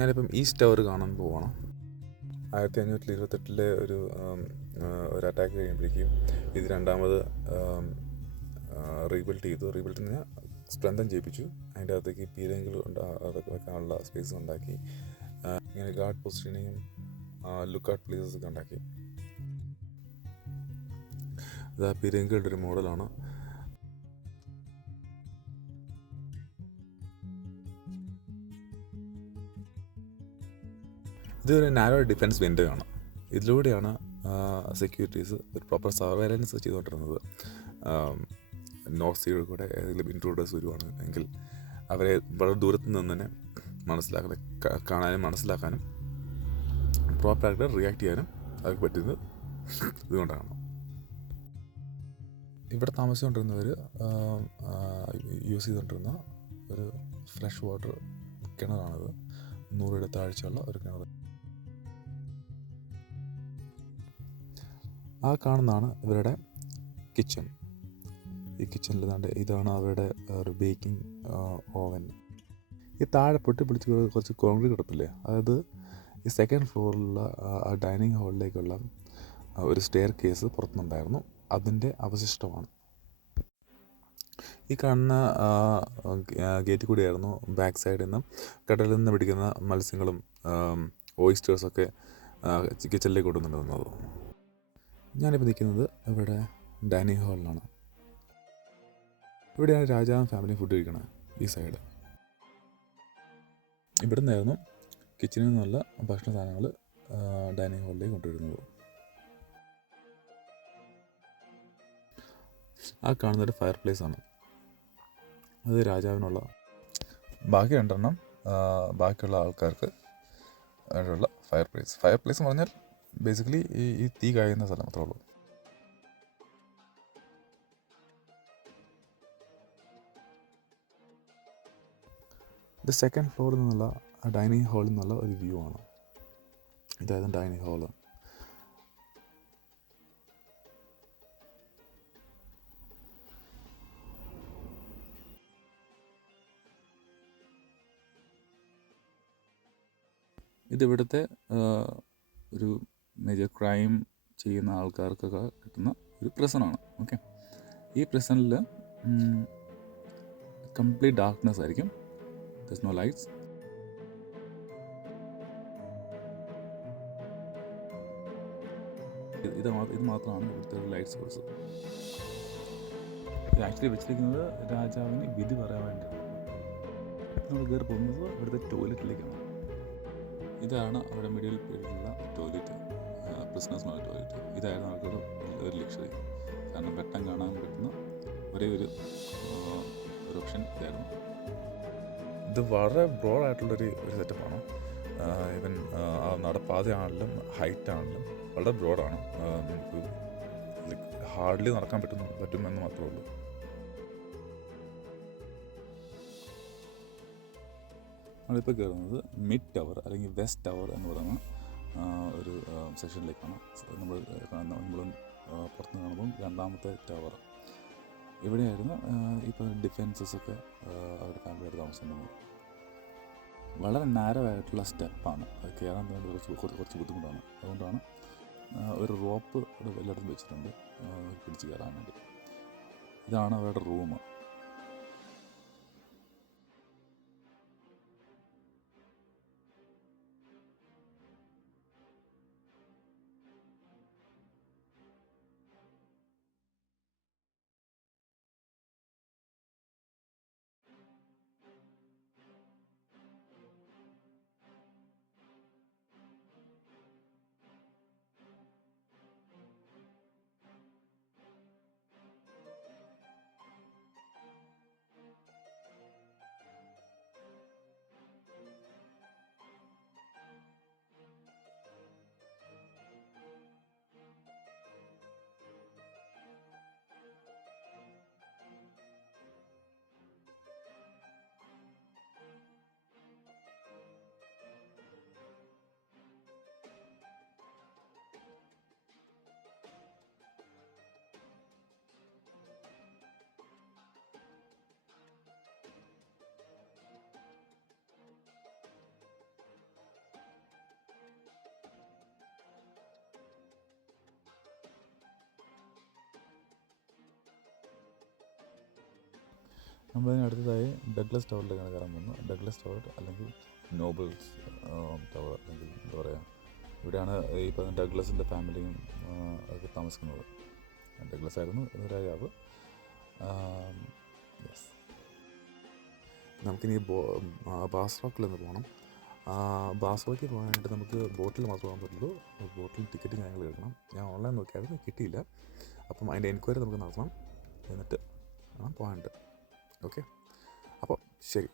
ഞാനിപ്പം east tower കാണാൻ പോവാണ്. 1528 ഒരു അറ്റാക്ക് കഴിയുമ്പോഴേക്കും ഇത് രണ്ടാമത് റീബിൽഡ് ചെയ്തു. റീബിൽഡ് നിന്ന് സ്ട്രെങ്തൻ ചെയ്യിപ്പിച്ചു. അതിൻ്റെ അകത്തേക്ക് പീരങ്കികൾ അതൊക്കെ വെക്കാനുള്ള സ്പേസ് ഉണ്ടാക്കി. ഇങ്ങനെ ഗാർഡ് പൊസിഷനിങ്ങും ലുക്ക് ഔട്ട് പ്ലേസസ് ഒക്കെ ഉണ്ടാക്കി. ഇത് ആ പീരങ്കികളുടെ ഒരു മോഡലാണ്. ഇതൊരു നാരോ ഡിഫെൻസ് വിൻഡോ ആണ്. ഇതിലൂടെയാണ് സെക്യൂരിറ്റീസ് ഒരു പ്രോപ്പർ സർവൈലൻസ് ചെയ്തുകൊണ്ടിരുന്നത്. നോർത്ത് സീയിൽ കൂടെ ഏതെങ്കിലും ഇൻട്രൂഡേഴ്സ് വരുവാണ് എങ്കിൽ അവരെ വളരെ ദൂരത്ത് നിന്ന് തന്നെ കാണാനും മനസ്സിലാക്കാനും പ്രോപ്പറായിട്ട് റിയാക്ട് ചെയ്യാനും അവർക്ക് പറ്റുന്നത് ഇതുകൊണ്ടാണ്. ഇവിടെ താമസിച്ചുകൊണ്ടിരുന്നവർ യൂസ് ചെയ്തുകൊണ്ടിരുന്ന ഒരു ഫ്രഷ് വാട്ടർ കിണറാണിത്. 100 അടി താഴ്ചയുള്ള ഒരു കിണർ. ആ കാണുന്നതാണ് ഇവരുടെ കിച്ചൺ. ഈ കിച്ചണിൽ ഇതാണ് അവരുടെ ഒരു ബേക്കിംഗ് ഓവൻ. ഈ താഴെ പൊട്ടിപ്പൊളിച്ച് കുറച്ച് കോൺക്രീറ്റ് കിടപ്പില്ലേ, അതായത് ഈ സെക്കൻഡ് ഫ്ലോറിലുള്ള ആ ഡൈനിങ് ഹാളിലേക്കുള്ള ഒരു സ്റ്റെയർ കേസ് പുറത്തുനിന്നുണ്ടായിരുന്നു. അതിൻ്റെ അവശിഷ്ടമാണ്. ഈ കാണുന്ന ഗേറ്റിൽ കൂടിയായിരുന്നു ബാക്ക് സൈഡിൽ നിന്ന് കടലിൽ നിന്ന് പിടിക്കുന്ന മത്സ്യങ്ങളും ഓയിസ്റ്റേഴ്സൊക്കെ കിച്ചണിലേക്ക് കൊണ്ടുവന്നിരുന്നത്. ഞാനിപ്പോൾ നിൽക്കുന്നത് ഇവിടെ ഡൈനിങ് ഹാളിലാണ്. ഇവിടെയാണ് രാജാവും ഫാമിലിയും ഫുഡ് കഴിക്കണത്. ഈ സൈഡ് ഇവിടെ നിന്നായിരുന്നു കിച്ചണിൽ നിന്നുള്ള ഭക്ഷണ സാധനങ്ങൾ ഡൈനിങ് ഹാളിലേക്ക് കൊണ്ടുവരുന്നത്. ആ കാണുന്നൊരു ഫയർ പ്ലേസ് ആണ്. അത് രാജാവിനുള്ള. ബാക്കി 2 ബാക്കിയുള്ള ആൾക്കാർക്ക് വേണ്ടിയുള്ള ഫയർ പ്ലേസ്. ഫയർ പ്ലേസ് എന്ന് പറഞ്ഞാൽ ബേസിക്കലി ഈ തീ കായുന്ന സ്ഥലം മാത്രമേ ഉള്ളൂ. ഇത് സെക്കൻഡ് ഫ്ലോറിൽ നിന്നുള്ള ഡൈനിങ് ഹാളിൽ നിന്നുള്ള ഒരു വ്യൂ ആണ്. ഇതായിരുന്നു ഡൈനിങ് ഹാള്. ഇതിവിടുത്തെ ഒരു മേജർ ക്രൈം ചെയ്യുന്ന ആൾക്കാർക്കൊക്കെ കിട്ടുന്ന ഒരു പ്രിസണാണ്. ഓക്കെ, ഈ പ്രിസണിൽ കംപ്ലീറ്റ് ഡാർക്ക്നെസ് ആയിരിക്കും. There's no lights. ഇത് മാത്രമാണ് ഇവിടുത്തെ ഒരു ലൈറ്റ് സോഴ്സ്. ഇത് ആക്ച്വലി വെച്ചിരിക്കുന്നത് രാജാവിന് വിധി പറയാൻ വേണ്ടിയാണ്. നമ്മൾ കയറി പോകുന്നത് ഇവിടുത്തെ ടോയ്ലറ്റിലേക്കാണ്. ഇതാണ് അവിടെ മിഡിൽ പേരിലുള്ള ടോയ്ലറ്റ്, പ്രിസണേഴ്സിനുള്ള ടോയ്ലറ്റ്. ഇതായിരുന്നു അവർക്കൊരു ഒരു ലക്ഷറി. കാരണം വെട്ടം കാണാൻ പറ്റുന്ന ഒരേ ഒരു ഓപ്ഷൻ ഇതായിരുന്നു. ഇത് വളരെ ബ്രോഡായിട്ടുള്ളൊരു സെറ്റപ്പാണ്. ഈവൻ നടപ്പാതയാണെങ്കിലും ഹൈറ്റ് ആണെങ്കിലും വളരെ ബ്രോഡാണ്. നമുക്ക് ഹാർഡ്ലി നടക്കാൻ പറ്റുമെന്ന് മാത്രമേ ഉള്ളൂ. നമ്മളിപ്പോൾ കയറുന്നത് മിഡ് ടവർ അല്ലെങ്കിൽ വെസ്റ്റ് ടവർ എന്ന് പറയുന്ന ഒരു സെക്ഷനിലേക്കാണ്. നമ്മൾ പുറത്തുനിന്ന് കാണുമ്പം 2ാമത്തെ ടവർ. ഇവിടെയായിരുന്നു ഇപ്പോൾ ഡിഫെൻസസൊക്കെ അവരുടെ ഫാമിലിയായിട്ട് താമസിക്കുന്നത്. വളരെ നാരോ ആയിട്ടുള്ള സ്റ്റെപ്പാണ്. അത് കയറാൻ വേണ്ടി കുറച്ച് ബുദ്ധിമുട്ടാണ്. അതുകൊണ്ടാണ് ഒരു റോപ്പ് എല്ലായിടത്തും വെച്ചിട്ടുണ്ട് പിടിച്ച് കയറാൻ വേണ്ടി. ഇതാണ് അവരുടെ റൂം. നമ്മളതിന് അടുത്തതായി ഡഗ്ലസ് ടവറിലേക്കാണ് കയറാൻ പോകുന്നത്. ഡഗ്ലസ് ടവർ അല്ലെങ്കിൽ നോബിൾസ് ടവർ, അല്ലെങ്കിൽ എന്താ പറയുക, ഇവിടെയാണ് ഈ പറഞ്ഞ ഡഗ്ലസിൻ്റെ ഫാമിലിയും ഒക്കെ താമസിക്കുന്നത്. ഡഗ്ലസ് ആയിരുന്നു രാജാവ്. യെസ്, നമുക്കിനി ബാസ്റോക്കിലൊന്ന് പോകണം. ബാസ്റോക്കിൽ പോകാനായിട്ട് നമുക്ക് ബോട്ടിൽ മാത്രമേ പോകാൻ പറ്റുള്ളൂ. ബോട്ടിൽ ടിക്കറ്റ് ഞങ്ങൾ എടുക്കണം. ഞാൻ ഓൺലൈൻ നോക്കിയായിരുന്നു, കിട്ടിയില്ല. അപ്പം അതിൻ്റെ എൻക്വയറി നമുക്ക് നടത്തണം, എന്നിട്ട് വേണം പോകാനായിട്ട്. ഓക്കെ, അപ്പോൾ ശരി.